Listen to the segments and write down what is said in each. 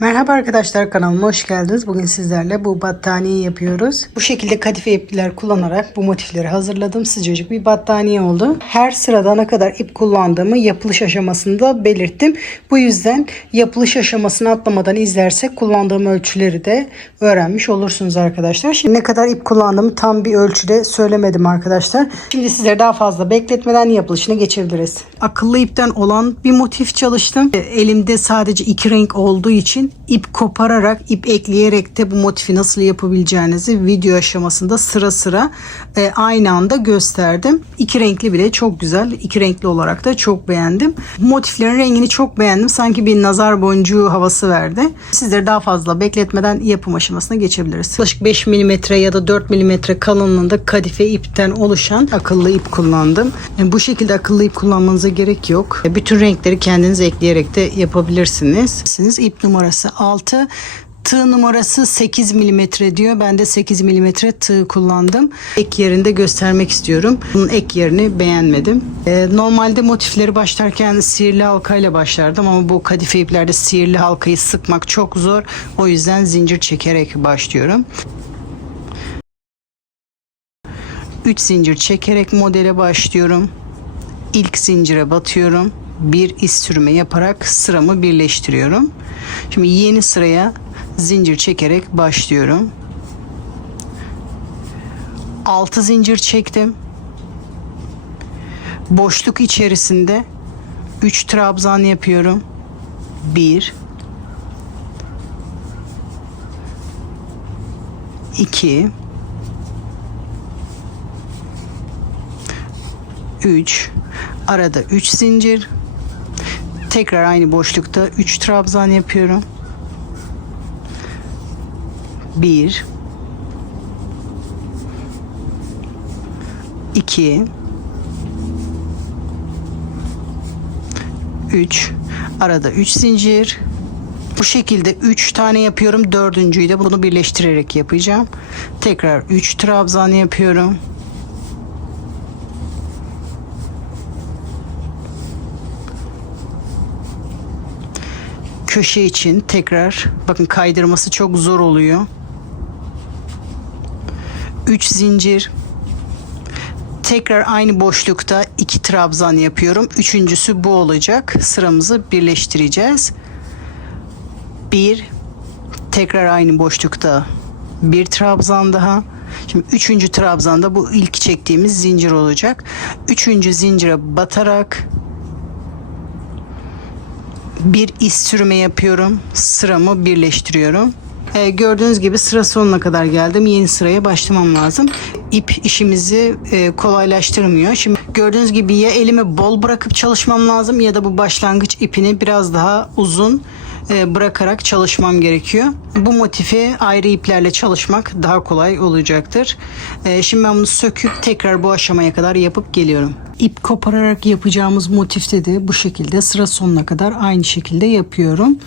Merhaba arkadaşlar, kanalıma hoş geldiniz. Bugün sizlerle bu battaniye yapıyoruz. Bu şekilde kadife ipler kullanarak bu motifleri hazırladım. Sıcacık bir battaniye oldu. Her sırada ne kadar ip kullandığımı yapılış aşamasında belirttim. Bu yüzden yapılış aşamasını atlamadan izlersek kullandığım ölçüleri de öğrenmiş olursunuz arkadaşlar. Şimdi ne kadar ip kullandığımı tam bir ölçüde söylemedim arkadaşlar. Şimdi sizlere daha fazla bekletmeden yapılışına geçebiliriz. Akıllı ipten olan bir motif çalıştım. Elimde sadece iki renk olduğu için ip kopararak, ip ekleyerek de bu motifi nasıl yapabileceğinizi video aşamasında sıra sıra aynı anda gösterdim. İki renkli bile çok güzel. İki renkli olarak da çok beğendim. Motiflerin rengini çok beğendim. Sanki bir nazar boncuğu havası verdi. Sizleri daha fazla bekletmeden yapım aşamasına geçebiliriz. Yaklaşık 5 mm ya da 4 mm kalınlığında kadife ipten oluşan akıllı ip kullandım. Bu şekilde akıllı ip kullanmanıza gerek yok. Bütün renkleri kendiniz ekleyerek de yapabilirsiniz. İp numarası 6. Tığ numarası 8 mm diyor. Ben de 8 mm tığ kullandım. Ek yerinde göstermek istiyorum. Bunun ek yerini beğenmedim. Normalde motifleri başlarken sihirli halkayla başlardım ama bu kadife iplerde sihirli halkayı sıkmak çok zor. O yüzden zincir çekerek başlıyorum. 3 zincir çekerek modele başlıyorum. İlk zincire batıyorum. Bir iz sürme yaparak sıramı birleştiriyorum. Şimdi yeni sıraya zincir çekerek başlıyorum. 6 zincir çektim. Boşluk içerisinde 3 trabzan yapıyorum. 1 2 3 arada 3 zincir, tekrar aynı boşlukta 3 trabzan yapıyorum. 1 2 3 arada 3 zincir. Bu şekilde 3 tane yapıyorum. Dördüncüyü de bunu birleştirerek yapacağım. Tekrar 3 trabzan yapıyorum. Köşe için tekrar bakın, kaydırması çok zor oluyor. 3 zincir, tekrar aynı boşlukta 2 trabzan yapıyorum. Üçüncüsü bu olacak. Sıramızı birleştireceğiz. 1 tekrar aynı boşlukta 1 trabzan daha. Şimdi 3. trabzanda bu ilk çektiğimiz zincir olacak. 3. zincire batarak bir iz sürme yapıyorum. Sıramı birleştiriyorum. Gördüğünüz gibi sıra sonuna kadar geldim. Yeni sıraya başlamam lazım. İp işimizi kolaylaştırmıyor. Şimdi gördüğünüz gibi ya elimi bol bırakıp çalışmam lazım ya da bu başlangıç ipini biraz daha uzun bırakarak çalışmam gerekiyor. Bu motifi ayrı iplerle çalışmak daha kolay olacaktır. Şimdi ben bunu söküp tekrar bu aşamaya kadar yapıp geliyorum. İp kopararak yapacağımız motifte de bu şekilde sıra sonuna kadar aynı şekilde yapıyorum.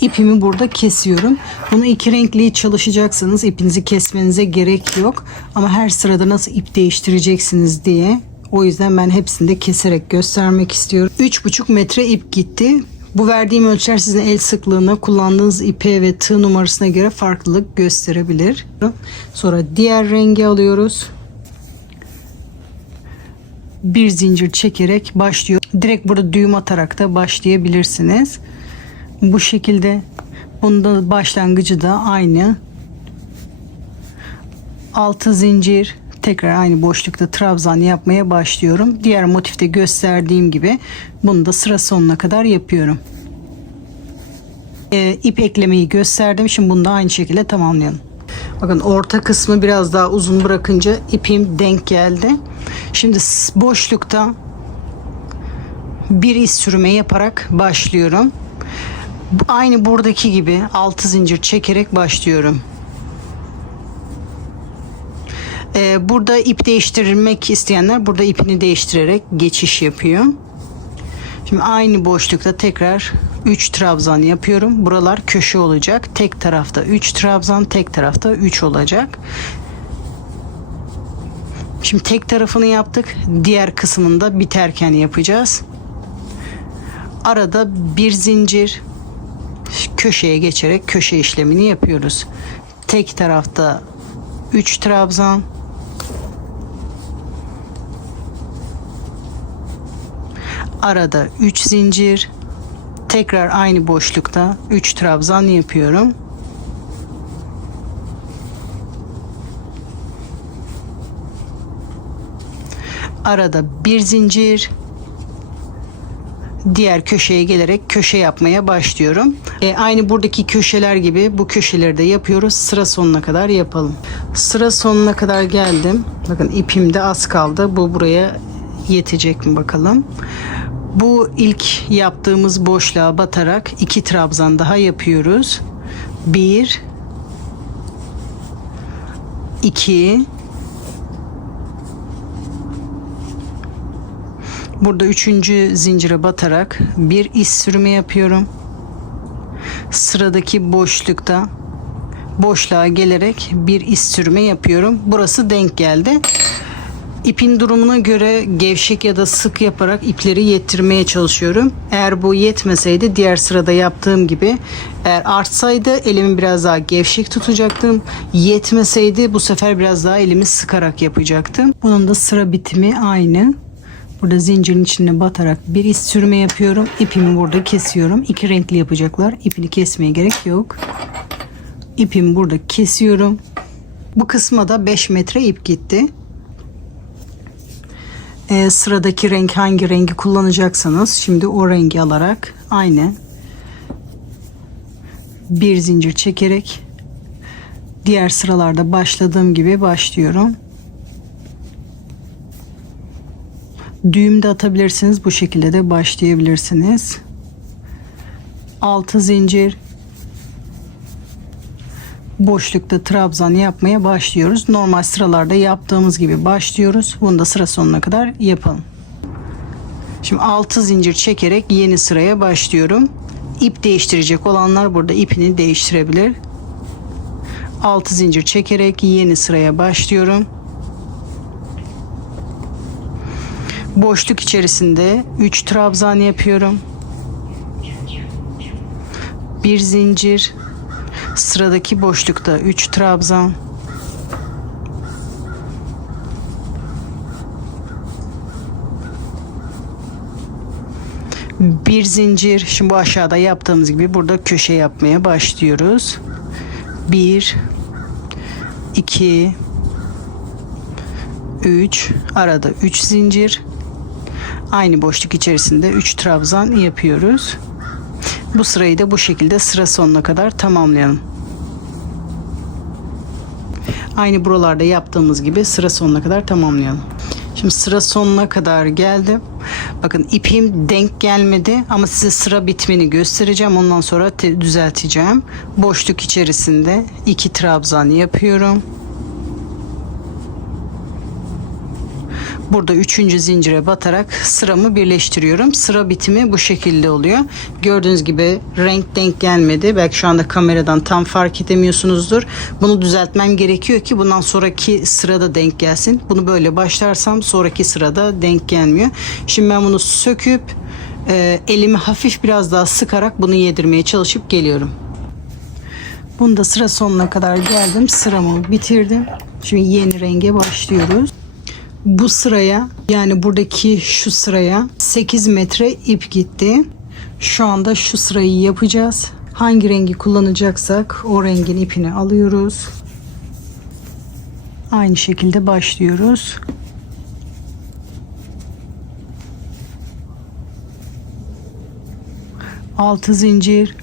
İpimi burada kesiyorum. Bunu iki renkli çalışacaksınız. İpinizi kesmenize gerek yok. Ama her sırada nasıl ip değiştireceksiniz diye. O yüzden ben hepsini de keserek göstermek istiyorum. 3,5 metre ip gitti. Bu verdiğim ölçüler sizin el sıklığına, kullandığınız ipe ve tığ numarasına göre farklılık gösterebilir. Sonra diğer rengi alıyoruz. Bir zincir çekerek başlıyor. Direkt burada düğüm atarak da başlayabilirsiniz. Bu şekilde bunda başlangıcı da aynı. 6 zincir, tekrar aynı boşlukta trabzan yapmaya başlıyorum. Diğer motifte gösterdiğim gibi bunu da sıra sonuna kadar yapıyorum. İp eklemeyi gösterdim. Şimdi bunu da aynı şekilde tamamlayalım. Bakın, orta kısmı biraz daha uzun bırakınca ipim denk geldi. Şimdi boşlukta bir iz sürme yaparak başlıyorum. Aynı buradaki gibi 6 zincir çekerek başlıyorum. Burada ip değiştirmek isteyenler burada ipini değiştirerek geçiş yapıyor. Şimdi aynı boşlukta tekrar 3 trabzan yapıyorum. Buralar köşe olacak. Tek tarafta 3 trabzan, tek tarafta 3 olacak. Şimdi tek tarafını yaptık. Diğer kısmında biterken yapacağız. Arada bir zincir, köşeye geçerek köşe işlemini yapıyoruz. Tek tarafta 3 trabzan, arada 3 zincir, tekrar aynı boşlukta 3 trabzan yapıyorum. Arada bir zincir, diğer köşeye gelerek köşe yapmaya başlıyorum. Aynı buradaki köşeler gibi bu köşeleri de yapıyoruz. Sıra sonuna kadar yapalım. Sıra sonuna kadar geldim. Bakın ipim de az kaldı. Bu buraya yetecek mi bakalım. Bu ilk yaptığımız boşluğa batarak 2 trabzan daha yapıyoruz. 1 2 Burada 3. zincire batarak bir iz sürümü yapıyorum. Sıradaki boşluğa gelerek bir iz sürümü yapıyorum. Burası denk geldi. İpin durumuna göre gevşek ya da sık yaparak ipleri yettirmeye çalışıyorum. Eğer bu yetmeseydi diğer sırada yaptığım gibi, eğer artsaydı elimi biraz daha gevşek tutacaktım. Yetmeseydi bu sefer biraz daha elimi sıkarak yapacaktım. Bunun da sıra bitimi aynı. Burada zincirin içine batarak bir iz sürme yapıyorum. İpimi burada kesiyorum. 2 renkli yapacaklar. İpini kesmeye gerek yok. İpimi burada kesiyorum. Bu kısma da 5 metre ip gitti. Sıradaki renk hangi rengi kullanacaksanız şimdi o rengi alarak aynı bir zincir çekerek diğer sıralarda başladığım gibi başlıyorum. Düğüm de atabilirsiniz. Bu şekilde de başlayabilirsiniz. 6 zincir, boşlukta trabzan yapmaya başlıyoruz. Normal sıralarda yaptığımız gibi başlıyoruz. Bunu da sıra sonuna kadar yapalım. Şimdi 6 zincir çekerek yeni sıraya başlıyorum. İp değiştirecek olanlar burada ipini değiştirebilir. 6 zincir çekerek yeni sıraya başlıyorum. Boşluk içerisinde 3 trabzan yapıyorum. Bir zincir, sıradaki boşlukta 3 trabzan. Bir zincir. Şimdi bu aşağıda yaptığımız gibi burada köşe yapmaya başlıyoruz. 1 2 3 arada 3 zincir. Aynı boşluk içerisinde 3 trabzan yapıyoruz. Bu sırayı da bu şekilde sıra sonuna kadar tamamlayalım. Aynı buralarda yaptığımız gibi sıra sonuna kadar tamamlayalım. Şimdi sıra sonuna kadar geldim. Bakın ipim denk gelmedi ama size sıra bitmeni göstereceğim. Ondan sonra düzelteceğim. Boşluk içerisinde 2 trabzan yapıyorum. Burada 3. zincire batarak sıramı birleştiriyorum. Sıra bitimi bu şekilde oluyor. Gördüğünüz gibi renk denk gelmedi. Belki şu anda kameradan tam fark edemiyorsunuzdur. Bunu düzeltmem gerekiyor ki bundan sonraki sırada denk gelsin. Bunu böyle başlarsam sonraki sırada denk gelmiyor. Şimdi ben bunu söküp elimi hafif biraz daha sıkarak bunu yedirmeye çalışıp geliyorum. Bunu da sıra sonuna kadar geldim. Sıramı bitirdim. Şimdi yeni renge başlıyoruz. Bu sıraya, yani buradaki şu sıraya 8 metre ip gitti. Şu anda şu sırayı yapacağız. Hangi rengi kullanacaksak o rengin ipini alıyoruz. Aynı şekilde başlıyoruz. Altı zincir.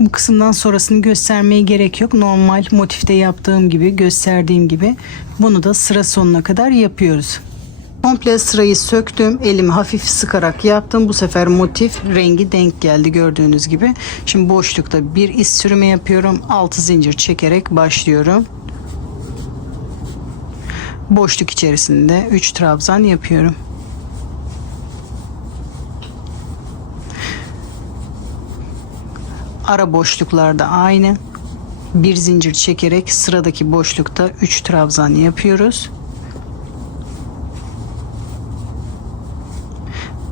Bu kısımdan sonrasını göstermeye gerek yok. Normal motifte yaptığım gibi, gösterdiğim gibi bunu da sıra sonuna kadar yapıyoruz. Komple sırayı söktüm. Elimi hafif sıkarak yaptım. Bu sefer motif rengi denk geldi gördüğünüz gibi. Şimdi boşlukta bir iz sürümü yapıyorum. 6 zincir çekerek başlıyorum. Boşluk içerisinde 3 trabzan yapıyorum. Ara boşluklarda aynı. Bir zincir çekerek sıradaki boşlukta 3 trabzan yapıyoruz.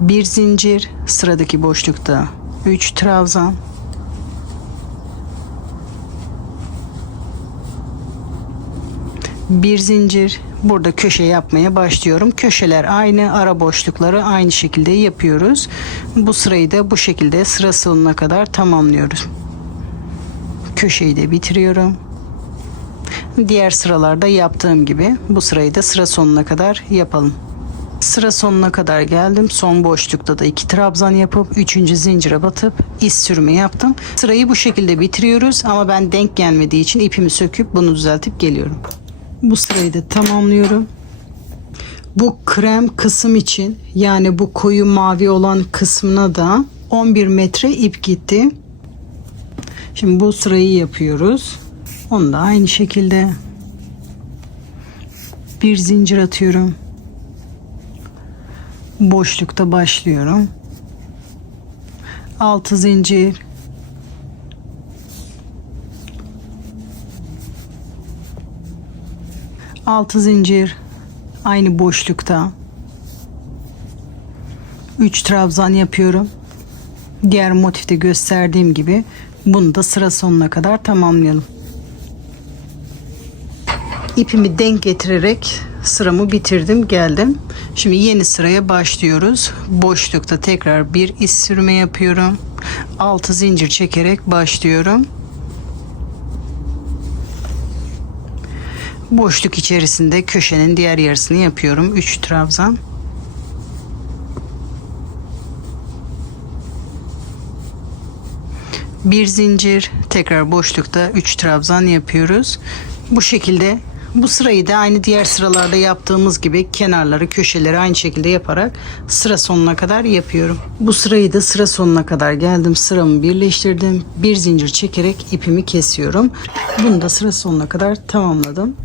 Bir zincir, sıradaki boşlukta 3 trabzan, bir zincir. Burada köşe yapmaya başlıyorum. Köşeler aynı, ara boşlukları aynı şekilde yapıyoruz. Bu sırayı da bu şekilde sıra sonuna kadar tamamlıyoruz. Köşeyi de bitiriyorum. Diğer sıralarda yaptığım gibi bu sırayı da sıra sonuna kadar yapalım. Sıra sonuna kadar geldim. Son boşlukta da 2 trabzan yapıp 3. zincire batıp iz sürümü yaptım. Sırayı bu şekilde bitiriyoruz ama ben denk gelmediği için ipimi söküp bunu düzeltip geliyorum. Bu sırayı da tamamlıyorum. Bu krem kısım için, yani bu koyu mavi olan kısmına da 11 metre ip gitti. Şimdi bu sırayı yapıyoruz. Onu da aynı şekilde bir zincir atıyorum. Boşlukta başlıyorum. 6 zincir, 6 zincir, aynı boşlukta 3 trabzan yapıyorum. Diğer motifte gösterdiğim gibi bunu da sıra sonuna kadar tamamlayalım. İpimi denk getirerek sıramı bitirdim, geldim. Şimdi yeni sıraya başlıyoruz. Boşlukta tekrar bir iz sürme yapıyorum. 6 zincir çekerek başlıyorum. Boşluk içerisinde köşenin diğer yarısını yapıyorum. 3 trabzan. Bir zincir, tekrar boşlukta 3 trabzan yapıyoruz. Bu şekilde bu sırayı da aynı diğer sıralarda yaptığımız gibi kenarları, köşeleri aynı şekilde yaparak sıra sonuna kadar yapıyorum. Bu sırayı da sıra sonuna kadar geldim. Sıramı birleştirdim. Bir zincir çekerek ipimi kesiyorum. Bunu da sıra sonuna kadar tamamladım.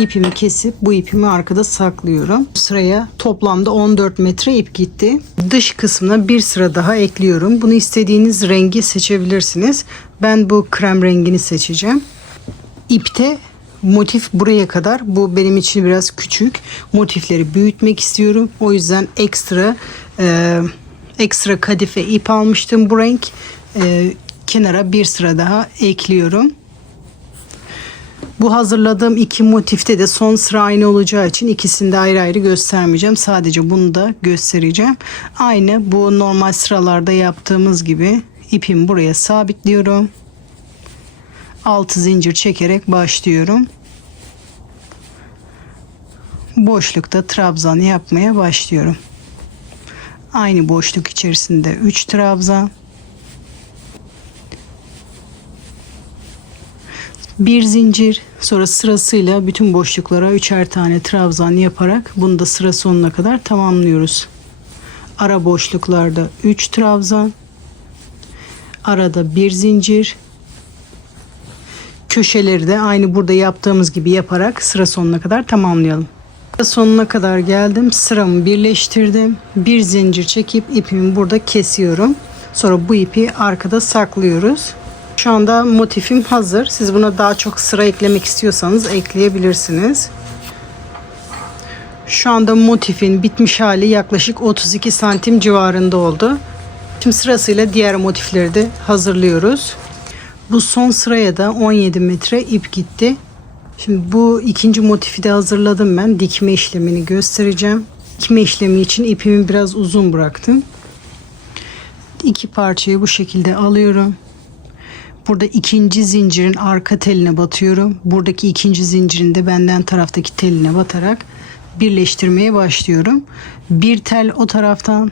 İpimi kesip bu ipimi arkada saklıyorum. Sıraya toplamda 14 metre ip gitti. Dış kısmına bir sıra daha ekliyorum. Bunu istediğiniz rengi seçebilirsiniz. Ben bu krem rengini seçeceğim. İpte motif buraya kadar. Bu benim için biraz küçük. Motifleri büyütmek istiyorum. O yüzden ekstra kadife ip almıştım bu renk. Kenara bir sıra daha ekliyorum. Bu hazırladığım iki motifte de son sıra aynı olacağı için ikisini de ayrı ayrı göstermeyeceğim. Sadece bunu da göstereceğim. Aynı bu normal sıralarda yaptığımız gibi ipimi buraya sabitliyorum. 6 zincir çekerek başlıyorum. Boşlukta trabzan yapmaya başlıyorum. Aynı boşluk içerisinde 3 trabzan. Bir zincir, sonra sırasıyla bütün boşluklara 3'er tane trabzan yaparak bunu da sıra sonuna kadar tamamlıyoruz. Ara boşluklarda 3 trabzan, arada bir zincir, köşeleri de aynı burada yaptığımız gibi yaparak sıra sonuna kadar tamamlayalım. Sıra sonuna kadar geldim, sıramı birleştirdim, bir zincir çekip ipimi burada kesiyorum. Sonra bu ipi arkada saklıyoruz. Şu anda motifim hazır. Siz buna daha çok sıra eklemek istiyorsanız ekleyebilirsiniz. Şu anda motifin bitmiş hali yaklaşık 32 santim civarında oldu. Şimdi sırasıyla diğer motifleri de hazırlıyoruz. Bu son sıraya da 17 metre ip gitti. Şimdi bu ikinci motifi de hazırladım ben. Dikme işlemini göstereceğim. Dikme işlemi için ipimi biraz uzun bıraktım. İki parçayı bu şekilde alıyorum. Burada ikinci zincirin arka teline batıyorum. Buradaki ikinci zincirin de benden taraftaki teline batarak birleştirmeye başlıyorum. Bir tel o taraftan,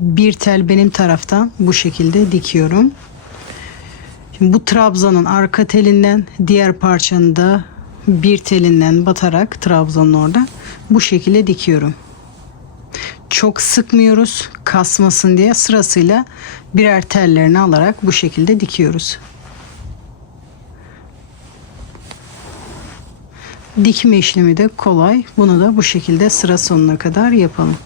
bir tel benim taraftan bu şekilde dikiyorum. Şimdi bu trabzanın arka telinden diğer parçanın da bir telinden batarak trabzanın orada bu şekilde dikiyorum. Çok sıkmıyoruz kasmasın diye, sırasıyla birer tellerini alarak bu şekilde dikiyoruz. Dikme işlemi de kolay. Bunu da bu şekilde sıra sonuna kadar yapalım.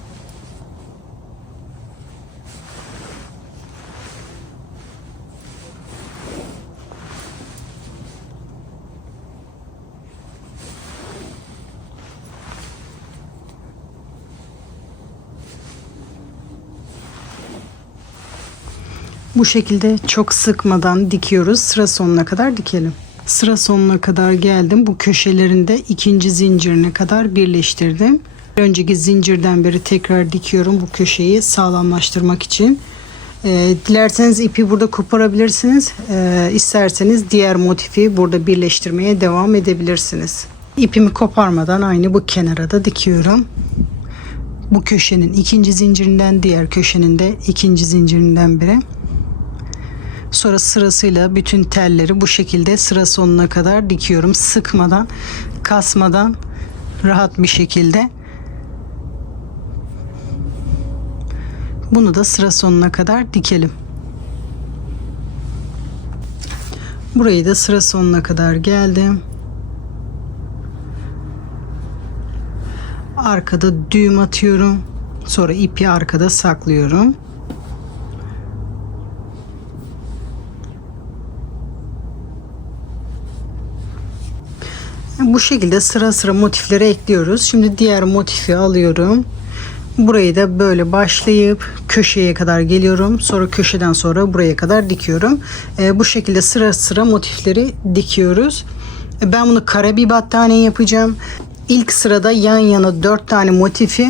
Bu şekilde çok sıkmadan dikiyoruz. Sıra sonuna kadar dikelim. Sıra sonuna kadar geldim. Bu köşelerinde ikinci zincirine kadar birleştirdim. Önceki zincirden beri tekrar dikiyorum bu köşeyi sağlamlaştırmak için. Dilerseniz ipi burada koparabilirsiniz. İsterseniz diğer motifi burada birleştirmeye devam edebilirsiniz. İpimi koparmadan aynı bu kenara da dikiyorum. Bu köşenin ikinci zincirinden, diğer köşenin de ikinci zincirinden biri. Sonra sırasıyla bütün telleri bu şekilde sıra sonuna kadar dikiyorum. Sıkmadan, kasmadan, rahat bir şekilde. Bunu da sıra sonuna kadar dikelim. Burayı da sıra sonuna kadar geldim. Arkada düğüm atıyorum. Sonra ipi arkada saklıyorum. Bu şekilde sıra sıra motifleri ekliyoruz. Şimdi diğer motifi alıyorum. Burayı da böyle başlayıp köşeye kadar geliyorum. Sonra köşeden sonra buraya kadar dikiyorum. Bu şekilde sıra sıra motifleri dikiyoruz. Ben bunu kare bir battaniye yapacağım. İlk sırada yan yana 4 tane motifi,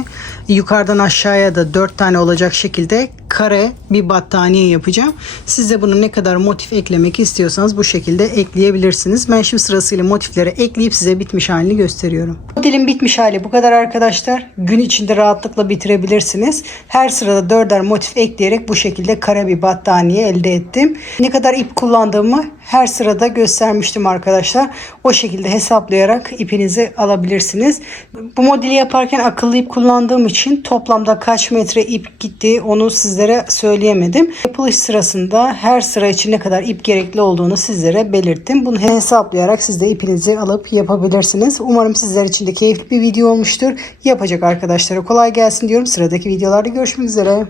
yukarıdan aşağıya da 4 tane olacak şekilde kare bir battaniye yapacağım. Siz de bunu ne kadar motif eklemek istiyorsanız bu şekilde ekleyebilirsiniz. Ben şimdi sırasıyla motifleri ekleyip size bitmiş halini gösteriyorum. Modelin bitmiş hali bu kadar arkadaşlar. Gün içinde rahatlıkla bitirebilirsiniz. Her sırada 4'er motif ekleyerek bu şekilde kare bir battaniye elde ettim. Ne kadar ip kullandığımı her sırada göstermiştim arkadaşlar. O şekilde hesaplayarak ipinizi alabilirsiniz. Bu modeli yaparken akıllı ip kullandığım için toplamda kaç metre ip gitti onu sizlere söyleyemedim. Yapılış sırasında her sıra için ne kadar ip gerekli olduğunu sizlere belirttim. Bunu hesaplayarak siz de ipinizi alıp yapabilirsiniz. Umarım sizler için de keyifli bir video olmuştur. Yapacak arkadaşlara kolay gelsin diyorum. Sıradaki videolarda görüşmek üzere.